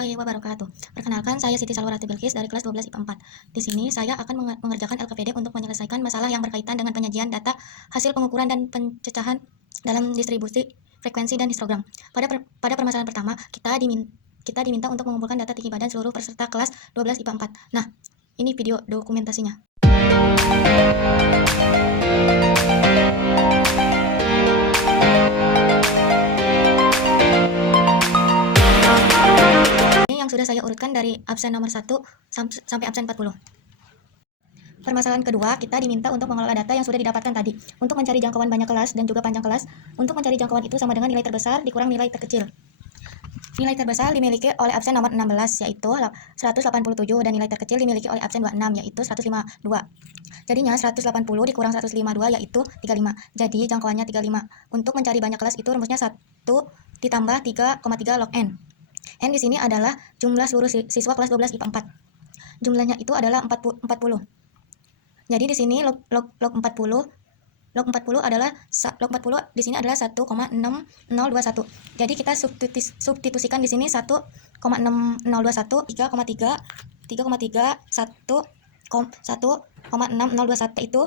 warahmatullahi wabarakatuh. Perkenalkan, saya Siti Salwarati Bilqis dari kelas 12 IPA 4. Di sini saya akan mengerjakan LKPD untuk menyelesaikan masalah yang berkaitan dengan penyajian data hasil pengukuran dan pencecahan dalam distribusi, frekuensi, dan histogram. Pada permasalahan pertama, kita diminta untuk mengumpulkan data tinggi badan seluruh peserta kelas 12 IPA 4. Nah, ini video dokumentasinya. Yang sudah saya urutkan dari absen nomor 1 sampai absen 40. Permasalahan kedua, kita diminta untuk mengelola data yang sudah didapatkan tadi. Untuk mencari jangkauan banyak kelas dan juga panjang kelas, untuk mencari jangkauan itu sama dengan nilai terbesar dikurang nilai terkecil. Nilai terbesar dimiliki oleh absen nomor 16, yaitu 187, dan nilai terkecil dimiliki oleh absen 26, yaitu 152. Jadinya 180 dikurang 152, yaitu 35. Jadi jangkauannya 35. Untuk mencari banyak kelas itu rumusnya 1 ditambah 3,3 log N. N di sini adalah jumlah seluruh siswa kelas 12 IPA 4. Jumlahnya itu adalah 40. Jadi di sini log 40 adalah log 40 di sini adalah 1,6021. Jadi kita substitusikan di sini 1,6021 3,3 1,6021 itu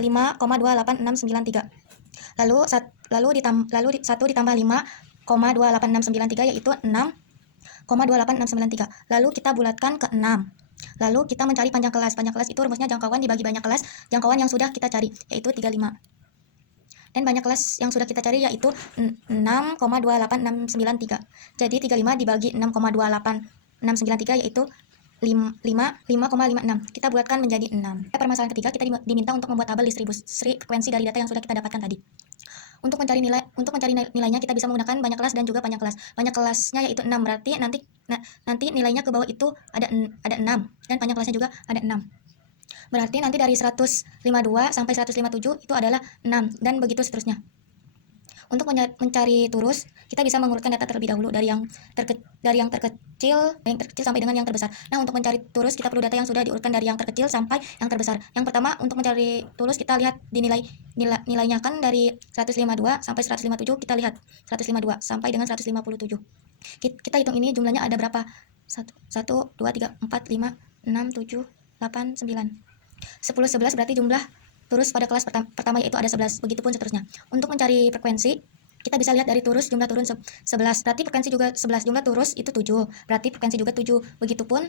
5,28693. Lalu 1 ditambah 5,28693 yaitu 6,28693. Lalu kita bulatkan ke 6. Lalu kita mencari panjang kelas. Panjang kelas itu rumusnya jangkauan dibagi banyak kelas, jangkauan yang sudah kita cari, yaitu 35. Dan banyak kelas yang sudah kita cari yaitu 6,28693. Jadi 35 dibagi 6,28693 yaitu 5,56. Kita buatkan menjadi 6. Permasalahan ketiga, kita diminta untuk membuat tabel distribusi frekuensi dari data yang sudah kita dapatkan tadi. Untuk mencari nilainya kita bisa menggunakan banyak kelas dan juga panjang kelas. Banyak kelasnya yaitu 6, berarti nanti nilainya ke bawah itu ada 6 dan panjang kelasnya juga ada 6. Berarti nanti dari 152 sampai 157 itu adalah 6 dan begitu seterusnya. Untuk mencari turus, kita bisa mengurutkan data terlebih dahulu dari yang terkecil sampai dengan yang terbesar. Nah, untuk mencari turus kita perlu data yang sudah diurutkan dari yang terkecil sampai yang terbesar. Yang pertama, untuk mencari turus kita lihat di nilainya kan dari 152 sampai 157, kita lihat 152 sampai dengan 157. Kita hitung ini jumlahnya ada berapa? 1 2 3 4 5 6 7 8 9 10 11, berarti jumlah turus pada kelas pertama yaitu ada 11, begitupun seterusnya. Untuk mencari frekuensi, kita bisa lihat dari turus jumlah turun 11, berarti frekuensi juga 11, jumlah turus itu 7, berarti frekuensi juga 7, begitupun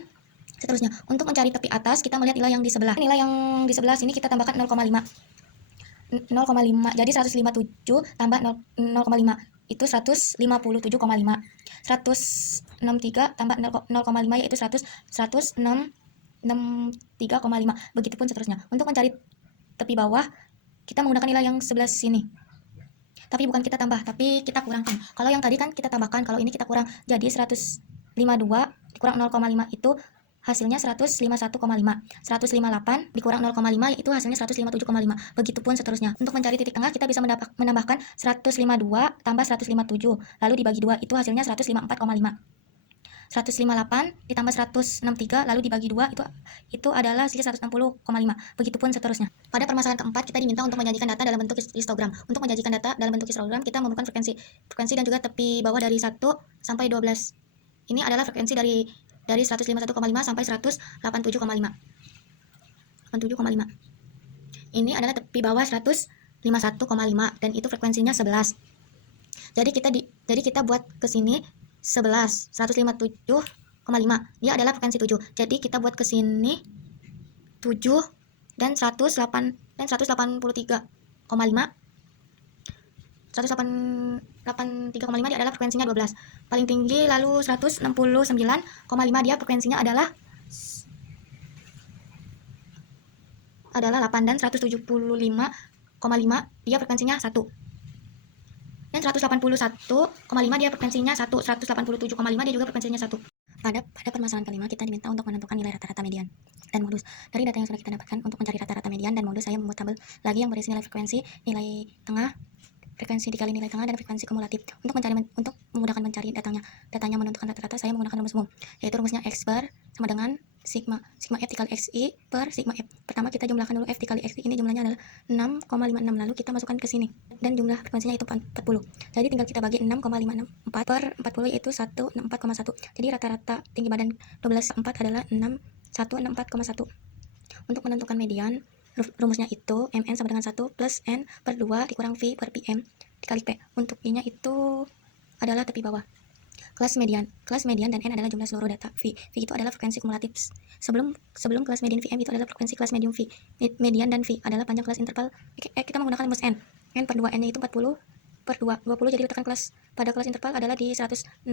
seterusnya. Untuk mencari tepi atas, kita melihat nilai yang di sebelah. Nilai yang di sebelah sini kita tambahkan 0,5. Jadi 157 tambah 0,5 itu 157,5. 163 tambah 0,5 yaitu 163,5, begitupun seterusnya. Untuk mencari tepi bawah, kita menggunakan nilai yang sebelah sini. Tapi bukan kita tambah, tapi kita kurangkan. Kalau yang tadi kan kita tambahkan, kalau ini kita kurang. Jadi 152 dikurang 0,5 itu hasilnya 151,5. 158 dikurang 0,5 itu hasilnya 157,5. Begitupun seterusnya. Untuk mencari titik tengah, kita bisa menambahkan 152 tambah 157. Lalu dibagi 2, itu hasilnya 154,5. 158 ditambah 163 lalu dibagi 2 itu adalah hasilnya 160,5. Begitupun seterusnya. Pada permasalahan keempat, kita diminta untuk menyajikan data dalam bentuk histogram. Untuk menyajikan data dalam bentuk histogram, kita memerlukan frekuensi dan juga tepi bawah dari 1 sampai 12. Ini adalah frekuensi dari 151,5 sampai 187,5. Ini adalah tepi bawah 151,5 dan itu frekuensinya 11. Jadi kita buat ke sini 11, 157,5. Dia adalah frekuensi 7. Jadi kita buat ke sini 7 dan 183,5. 183,5 dia adalah frekuensinya 12. Paling tinggi lalu 169,5 dia frekuensinya adalah 8 dan 175,5 dia frekuensinya 1. Dan 181,5 dia frekuensinya 1, 187,5 dia juga frekuensinya 1. Pada permasalahan kelima, kita diminta untuk menentukan nilai rata-rata median dan modus. Dari data yang sudah kita dapatkan, untuk mencari rata-rata median dan modus, saya membuat tabel lagi yang berisi nilai frekuensi, nilai tengah, frekuensi dikali nilai tengah dan frekuensi kumulatif. Untuk memudahkan mencari datanya menentukan rata-rata, saya menggunakan rumus umum, yaitu rumusnya X bar sama dengan sigma F dikali XI per sigma F. Pertama kita jumlahkan dulu F dikali XI, ini jumlahnya adalah 6,56, lalu kita masukkan ke sini dan jumlah frekuensinya itu 40. Jadi tinggal kita bagi 6,564 per 40, yaitu 164,1. Jadi rata-rata tinggi badan 12,4 adalah 164,1. Untuk menentukan median, rumusnya itu Mn sama dengan 1 plus N per 2 dikurang V per PM dikali P. Untuk I nya itu adalah tepi bawah. Kelas median dan N adalah jumlah seluruh data. V itu adalah frekuensi kumulatif. Sebelum kelas median VM itu adalah frekuensi kelas medium V. Median dan V adalah panjang kelas interval. Kita menggunakan rumus N per 2, N nya itu 40 per 2, 20. Jadi letakkan pada kelas interval adalah di 164.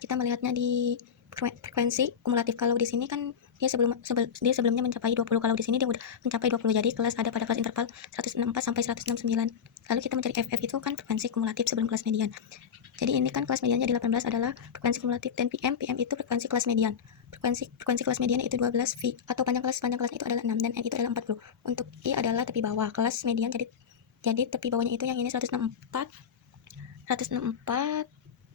Kita melihatnya di frekuensi kumulatif. Kalau di sini kan dia sebelumnya mencapai 20, kalau di sini dia udah mencapai 20. Jadi kelas ada pada kelas interval 164 sampai 169. Lalu kita mencari FF, itu kan frekuensi kumulatif sebelum kelas median. Jadi ini kan kelas mediannya di 18 adalah frekuensi kumulatif, dan PM itu frekuensi kelas median. Frekuensi kelas median itu 12 V, atau panjang kelasnya itu adalah 6, dan N itu adalah 40. Untuk I adalah tepi bawah kelas median, jadi tepi bawahnya itu yang ini 164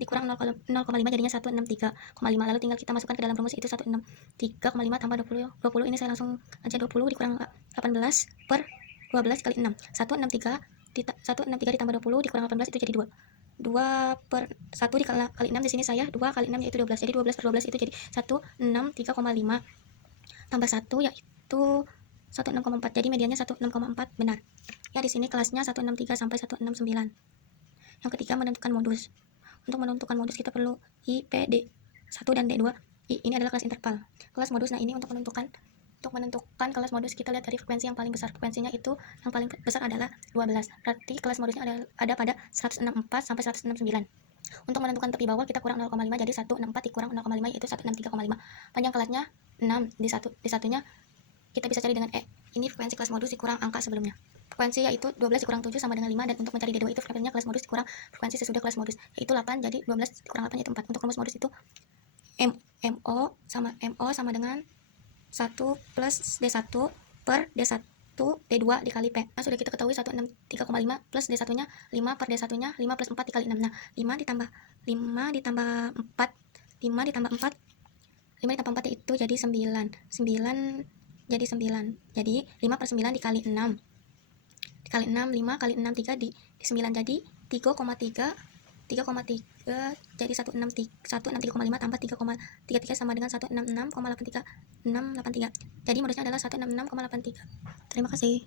dikurang 0,5 jadinya 163,5. Lalu tinggal kita masukkan ke dalam rumus, itu 163,5 tambah 20. Ini saya langsung aja 20 dikurang 18 per 12 kali 6. 163 ditambah 20 dikurang 18 itu jadi 2. 2 per 1 dikali 6, di sini saya 2 kali 6 yaitu 12. Jadi 12 per 12 itu jadi 163,5 tambah 1 yaitu 16,4. Jadi mediannya 16,4, benar. Ya, di sini kelasnya 163 sampai 169. Yang ketiga, menentukan modus. Untuk menentukan modus kita perlu I, P, D1 dan D2. I ini adalah kelas interval. Kelas modus, nah ini untuk menentukan kelas modus kita lihat dari frekuensi yang paling besar. Frekuensinya itu yang paling besar adalah 12. Berarti kelas modusnya ada pada 164 sampai 169. Untuk menentukan tepi bawah kita kurang 0,5, jadi 164 dikurang 0,5 yaitu 163,5. Panjang kelasnya 6, di satunya kita bisa cari dengan E. Ini frekuensi kelas modus dikurang angka sebelumnya. Frekuensi yaitu 12 dikurang 7 sama dengan 5, dan untuk mencari D2 itu frekuensinya kelas modus dikurang frekuensi sesudah kelas modus, yaitu 8, jadi 12 dikurang 8 yaitu 4. Untuk rumus modus itu MO sama dengan 1 plus D1 per D1 D2 dikali P. Nah, sudah kita ketahui 163,5 plus D1-nya 5 per D1-nya 5 plus 4 dikali 6. Nah, 5 ditambah 4 itu jadi 9 jadi 9. Jadi 5 per 9 dikali 6. 5 kali 6, 3 di 9, jadi 3,3 jadi 163,5 tambah 3,33 sama dengan 166,83. Jadi modusnya adalah 166,83. Terima kasih.